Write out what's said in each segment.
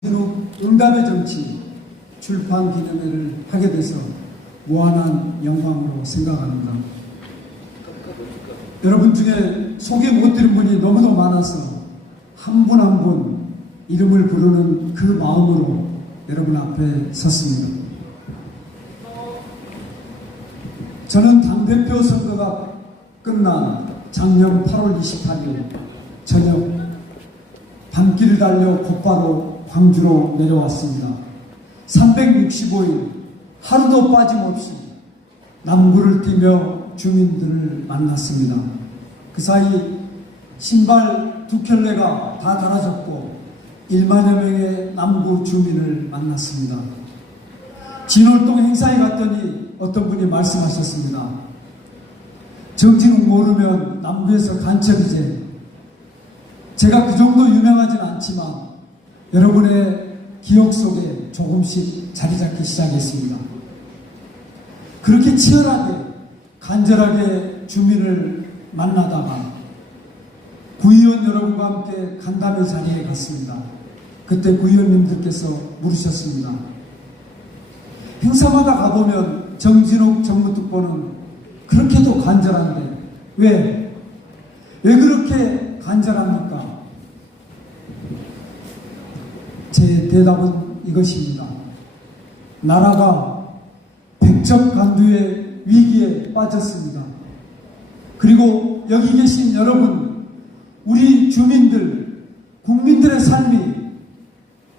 그리고 응답의 정치 출판 기념회를 하게 돼서 무한한 영광으로 생각합니다. 여러분 중에 소개 못 드린 분이 너무도 많아서 한 분 한 분 이름을 부르는 그 마음으로 여러분 앞에 섰습니다. 저는 당대표 선거가 끝난 작년 8월 28일 저녁 밤길을 달려 곧바로 광주로 내려왔습니다. 365일 하루도 빠짐없이 남구를 뛰며 주민들을 만났습니다. 그 사이 신발 두 켤레가 다 달아졌고 1만여 명의 남구 주민을 만났습니다. 진월동 행사에 갔더니 어떤 분이 말씀하셨습니다. 정진욱 모르면 남구에서 간첩이제 제가 그 정도 유명하진 않지만 여러분의 기억 속에 조금씩 자리 잡기 시작했습니다. 그렇게 치열하게 간절하게 주민을 만나다가 구의원 여러분과 함께 간담회 자리에 갔습니다. 그때 구의원님들께서 물으셨습니다. 행사마다 가보면 정진욱 정무특보는 그렇게도 간절한데 왜? 왜 그렇게 간절합니까? 제 대답은 이것입니다. 나라가 백척간두의 위기에 빠졌습니다. 그리고 여기 계신 여러분, 우리 주민들, 국민들의 삶이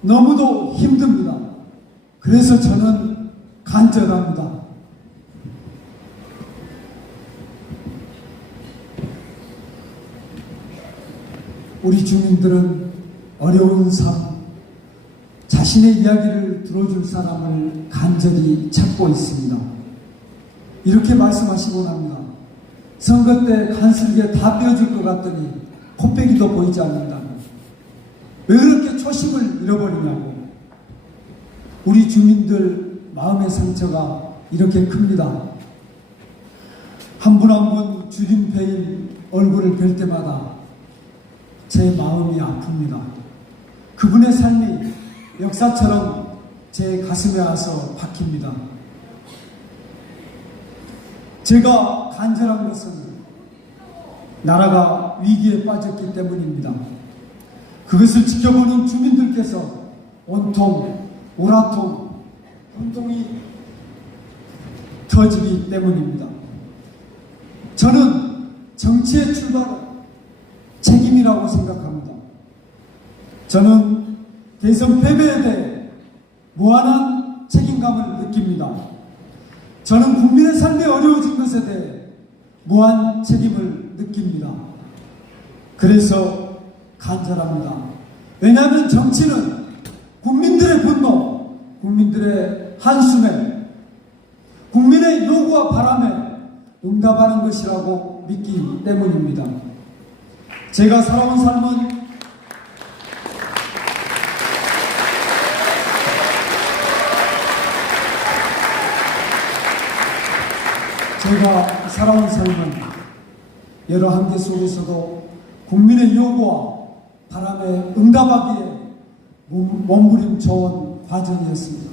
너무도 힘듭니다. 그래서 저는 간절합니다. 우리 주민들은 어려운 삶, 자신의 이야기를 들어줄 사람을 간절히 찾고 있습니다. 이렇게 말씀하시곤 합니다. 선거 때 간슬게 다 뼈줄 것 같더니 코빼기도 보이지 않는다고. 왜 그렇게 초심을 잃어버리냐고. 우리 주민들 마음의 상처가 이렇게 큽니다. 한 분 한 분 주림패인 얼굴을 뵐 때마다 제 마음이 아픕니다. 그분의 삶이 역사처럼 제 가슴에 와서 박힙니다. 제가 간절한 것은 나라가 위기에 빠졌기 때문입니다. 그것을 지켜보는 주민들께서 온통, 오라통, 혼동이 터지기 때문입니다. 저는 정치의 출발은 책임이라고 생각합니다. 저는 대선 패배에 대해 무한한 책임감을 느낍니다. 저는 국민의 삶이 어려워진 것에 대해 무한 책임을 느낍니다. 그래서 간절합니다. 왜냐하면 정치는 국민들의 분노, 국민들의 한숨에, 국민의 요구와 바람에 응답하는 것이라고 믿기 때문입니다. 제가 살아온 삶은 제가 살아온 삶은 여러 한계 속에서도 국민의 요구와 바람에 응답하기에 몸- 몸부림쳐온 과정이었습니다.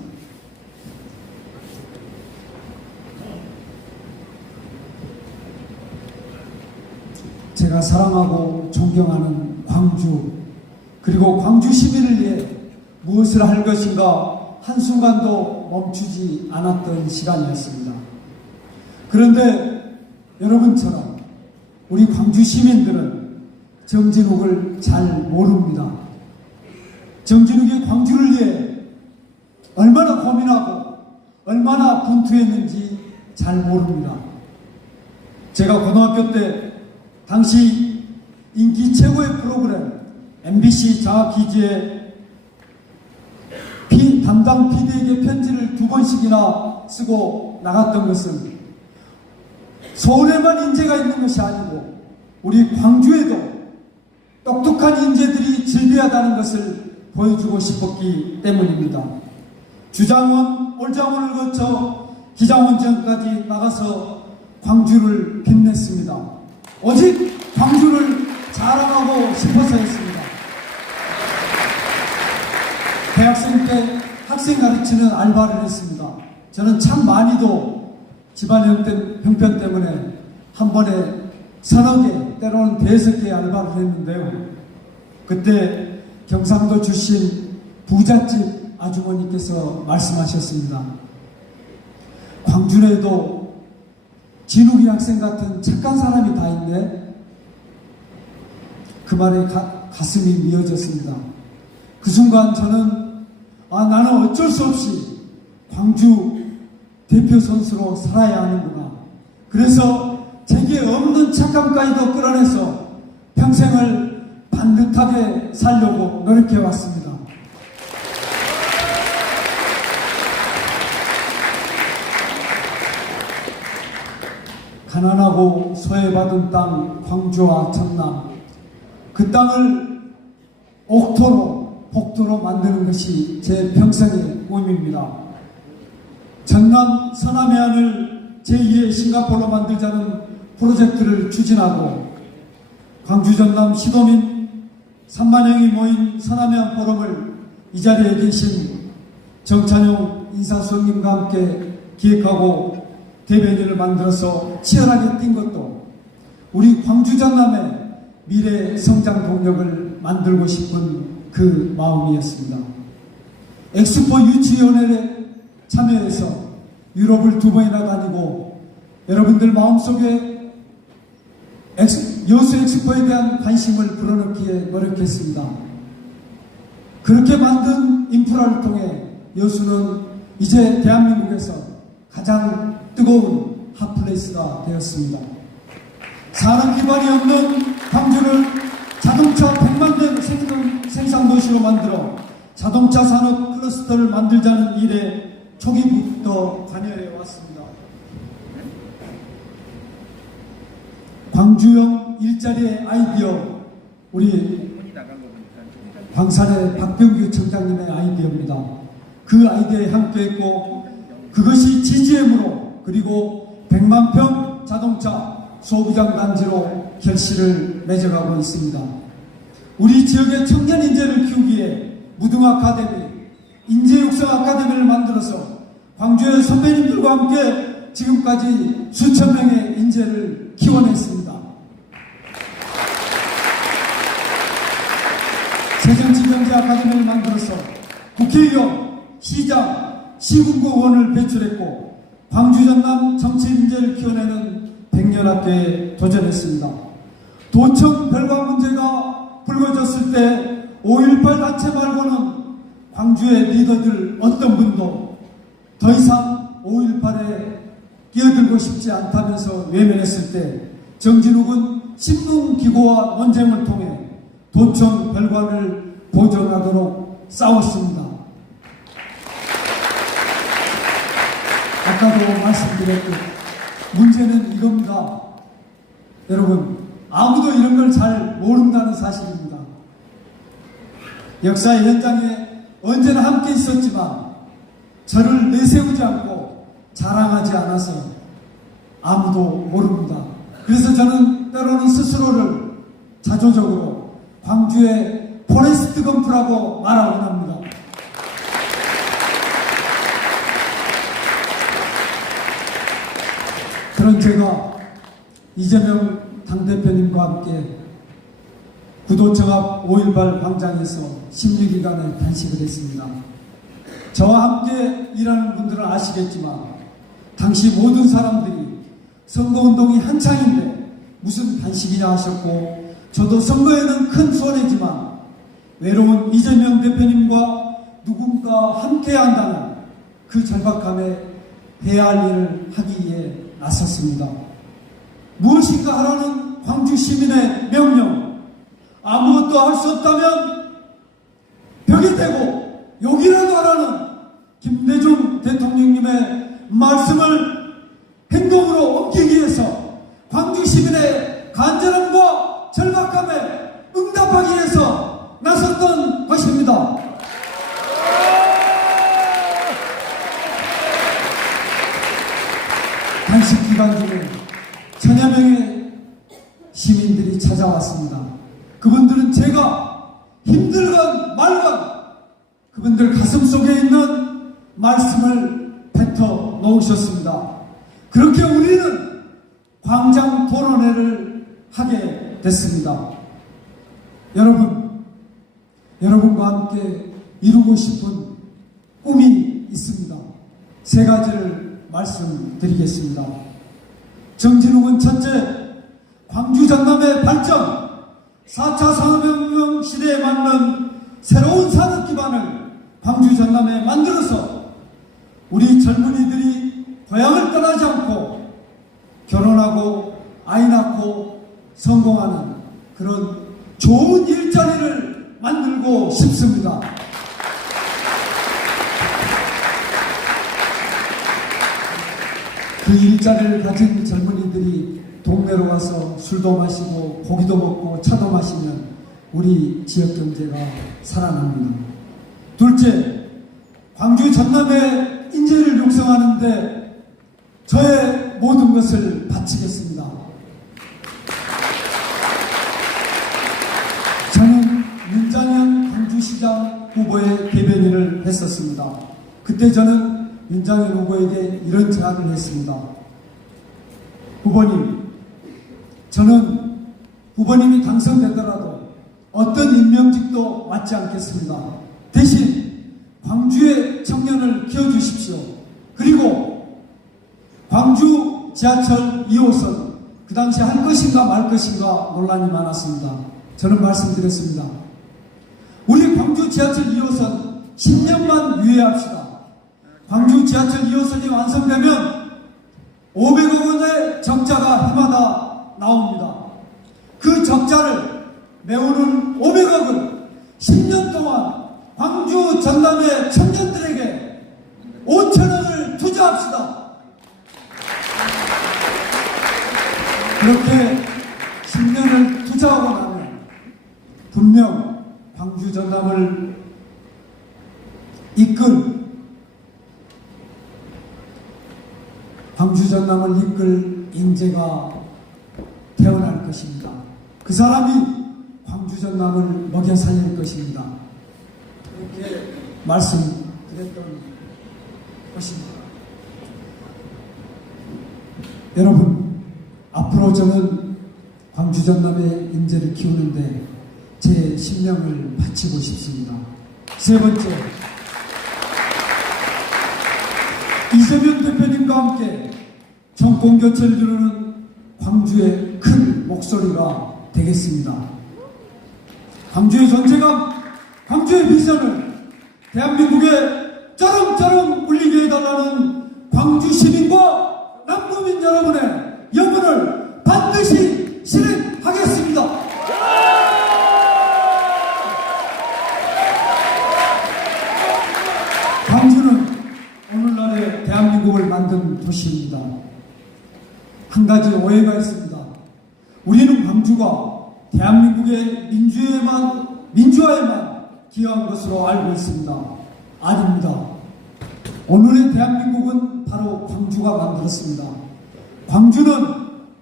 제가 사랑하고 존경하는 광주 그리고 광주 시민을 위해 무엇을 할 것인가 한순간도 멈추지 않았던 시간이었습니다. 그런데 여러분처럼 우리 광주 시민들은 정진욱을 잘 모릅니다. 정진욱이 광주를 위해 얼마나 고민하고 얼마나 분투했는지 잘 모릅니다. 제가 고등학교 때 당시 인기 최고의 프로그램 MBC 장학기지에 피- 담당 PD에게 편지를 두 번씩이나 쓰고 나갔던 것은 서울에만 인재가 있는 것이 아니고 우리 광주에도 똑똑한 인재들이 즐겨하다는 것을 보여주고 싶었기 때문입니다. 주장원, 올장원을 거쳐 기장원전까지 나가서 광주를 빛냈습니다. 오직 광주를 자랑하고 싶어서였습니다. 대학생 때 학생 가르치는 알바를 했습니다. 저는 참 많이도 집안 형편, 형편 때문에 한 번에 서너 개, 때로는 대여섯 개의 알바를 했는데요. 그때 경상도 출신 부잣집 아주머니께서 말씀하셨습니다. 광준에도 진욱이 학생 같은 착한 사람이 다 있네. 그 말에 가, 가슴이 미어졌습니다. 그 순간 저는 아 나는 어쩔 수 없이 광주 대표 선수로 살아야 하는구나. 그래서 제게 없는 착함까지도 끌어내서 평생을 반듯하게 살려고 노력해 왔습니다. 가난하고 소외받은 땅 광주와 전남 그 땅을 옥토로 복도로 만드는 것이 제 평생의 꿈입니다. 전남 서남해안을 제2의 싱가포르로 만들자는 프로젝트를 추진하고 광주 전남 시도민 3만명이 모인 서남해안 포럼을 이 자리에 계신 정찬용 인사수석님과 함께 기획하고 대변인을 만들어서 치열하게 뛴 것도 우리 광주 전남의 미래 성장 동력을 만들고 싶은 그 마음이었습니다. 엑스포 유치위원회에 참여해서 유럽을 두 번이나 다니고 여러분들 마음속에 여수 엑스포에 대한 관심을 불어넣기에 노력했습니다. 그렇게 만든 인프라를 통해 여수는 이제 대한민국에서 가장 뜨거운 핫플레이스가 되었습니다. 산업 기반이 없는 광주를 자동차 100만 대 생산 도시로 만들어 자동차 산업 클러스터를 만들자는 일에 초기부터 관여해 왔습니다. 광주형 일자리의 아이디어 우리 광산의 박병규 청장님의 아이디어입니다. 그 아이디어에 함께했고 그것이 지지엠으로 그리고 100만 평 자동차 소부장 단지로 결실을 맺어가고 있습니다. 우리 지역의 청년 인재를 키우기에 무등 아카데미, 인재 육성 아카데미를 만들어서 광주의 선배님들과 함께 지금까지 수천 명의 인재를 키워냈습니다. 새정치경제 아카데미를 만들어서 국회의원, 시장, 시군구 의원을 배출했고 광주 전남 정치 인재를 키워내는 백년학교에 도전했습니다. 도청 별관 문제가 불거졌을 때 5.18 단체 말고는 광주의 리더들 어떤 분도 더 이상 5.18에 끼어들고 싶지 않다면서 외면했을 때 정진욱은 신문기고와 논쟁을 통해 도청 별관을 보존하도록 싸웠습니다. 아까도 말씀드렸듯 문제는 이겁니다. 여러분 아무도 이런 걸 잘 모른다는 사실입니다. 역사의 현장에 언제나 함께 있었지만 저를 내세우지 않고 자랑하지 않아서 아무도 모릅니다. 그래서 저는 때로는 스스로를 자조적으로 광주의 포레스트 검프라고 말하곤 합니다. 그런 제가 이재명 당대표님과 함께 구도청 앞 5.18 광장에서 16일간의 단식을 했습니다. 저와 함께 일하는 분들은 아시겠지만 당시 모든 사람들이 선거운동이 한창인데 무슨 단식이냐 하셨고 저도 선거에는 큰 손해지만 외로운 이재명 대표님과 누군가 함께 한다는 그 절박함에 해야 할 일을 하기 위해 나섰습니다. 무엇인가 하라는 광주 시민의 명령 아무것도 할 수 없다면 벽이 되고 욕이라도 하라는 김대중 대통령님의 말씀을 행동으로 옮기기 위해서 광주 시민의 간절함과 절박함에 응답하기 위해서 나섰던 것입니다. 단식 기간 중에 천여 명의 시민들이 찾아왔습니다. 그분들은 제가 힘들건 말건 그분들 가슴 속에 있는 말씀을 뱉어 놓으셨습니다. 그렇게 우리는 광장 토론회를 하게 됐습니다. 여러분, 여러분과 함께 이루고 싶은 꿈이 있습니다. 세 가지를 말씀드리겠습니다. 정진욱은 첫째, 광주 전남의 발전, 4차 산업혁명 시대에 맞는 새로운 산업 기반을 광주 전남에 만들어서 우리 젊은이들이 고향을 떠나지 않고 결혼하고 아이 낳고 성공하는 그런 좋은 일자리를 만들고 싶습니다. 그 일자리를 가진 젊은이들이 동네로 가서 술도 마시고 고기도 먹고 차도 마시면 우리 지역 경제가 살아납니다. 둘째, 광주 전남의 인재를 육성하는데 저의 모든 것을 바치겠습니다. 저는 윤장현 광주시장 후보의 대변인을 했었습니다. 그때 저는 윤장현 후보에게 이런 제안을 했습니다. 후보님, 저는 후보님이 당선되더라도 어떤 임명직도 맡지 않겠습니다. 대신 광주의 청년을 키워주십시오. 그리고 광주 지하철 2호선 그 당시 할 것인가 말 것인가 논란이 많았습니다. 저는 말씀드렸습니다. 우리 광주 지하철 2호선 10년만 유예합시다. 광주 지하철 2호선이 완성되면 500억 원의 적자가 해마다 나옵니다. 그 적자를 메우는 500억을 10년 동안 광주 전남의 청년들에게 5천억을 투자합시다. 그렇게 10년을 투자하고 나면 분명 광주 전남을 이끌 광주 전남을 이끌 인재가 것입니다. 그 사람이 광주 전남을 먹여 살릴 것입니다. 이렇게 말씀드렸던 것입니다. 여러분, 앞으로 저는 광주 전남의 인재를 키우는데 제 신명을 바치고 싶습니다. 세 번째, 이재명 대표님과 함께 정권 교체를 이루는 광주의 큰 목소리가 되겠습니다. 광주의 존재감, 광주의 비전을 대한민국에 쩌렁쩌렁 울리게 해달라는 광주 시민과 남구민 여러분의 영혼을 반드시 실행하겠습니다. 광주는 오늘날의 대한민국을 만든 도시입니다. 한 가지 오해가 있습니다. 우리는 광주가 민주에만, 민주화에만 기여한 것으로 알고 있습니다. 아닙니다. 오늘의 대한민국은 바로 광주가 만들었습니다. 광주는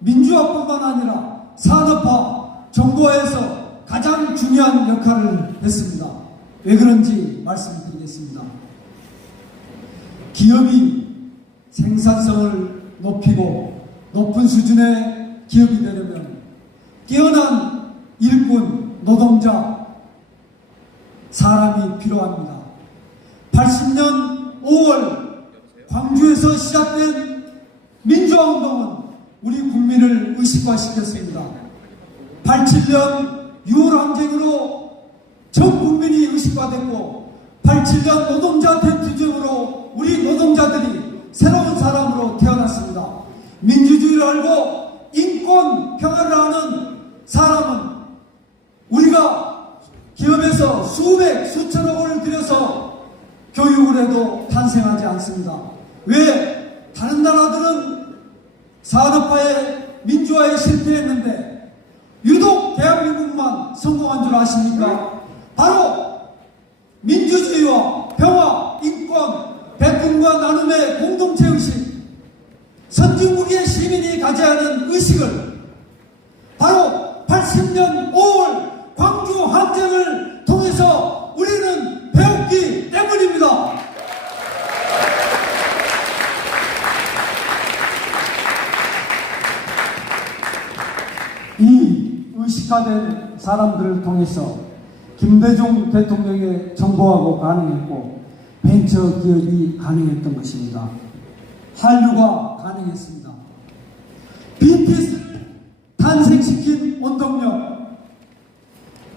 민주화뿐만 아니라 산업화, 정보화에서 가장 중요한 역할을 했습니다. 왜 그런지 말씀드리겠습니다. 기업이 생산성을 높이고 높은 수준의 기업이 되려면 뛰어난 일꾼, 노동자, 사람이 필요합니다. 80년 5월 광주에서 시작된 민주화운동은 우리 국민을 의식화시켰습니다. 87년 6월 항쟁으로 전 국민이 의식화됐고 87년 노동자 대투쟁으로 우리 노동자들이 새로운 사람으로 태어났습니다. 민주주의를 알고 인권 평화를 아는 사람은 우리가 기업에서 수백 수천억 원을 들여서 교육을 해도 탄생하지 않습니다. 왜 다른 나라들은 산업화에 민주화에 실패했는데 유독 대한민국만 성공한 줄 아십니까? 바로 민주주의와 평화, 인권, 배분과 나눔의 공동체 의식, 선진국의 시민이 가져야 하는 의식을 바로 80년 5월 광주 항쟁을 통해서 우리는 배웠기 시사된 사람들을 통해서 김대중 대통령의 정보하고 가능했고 벤처 기업이 가능했던 것입니다. 한류가 가능했습니다. BTS를 탄생시킨 원동력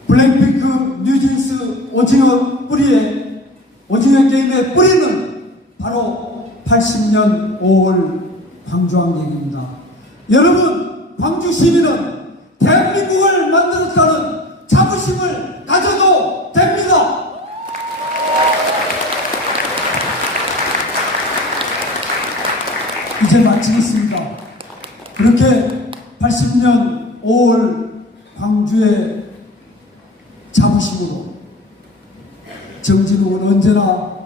블랙핑크, 뉴진스, 오징어 뿌리의 오징어 게임의 뿌리는 바로 80년 5월 광주항쟁입니다. 여러분, 광주 시민은 대한민국을 만들었다는 자부심을 가져도 됩니다. 이제 마치겠습니다. 그렇게 80년 5월 광주의 자부심으로 정진욱은 언제나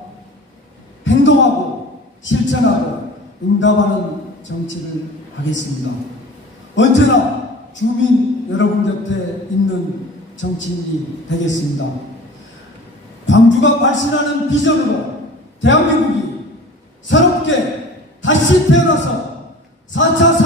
행동하고 실천하고 응답하는 정치를 하겠습니다. 언제나 주민 여러분 곁에 있는 정치인이 되겠습니다. 광주가 발신하는 비전으로 대한민국이 새롭게 다시 태어나서 4차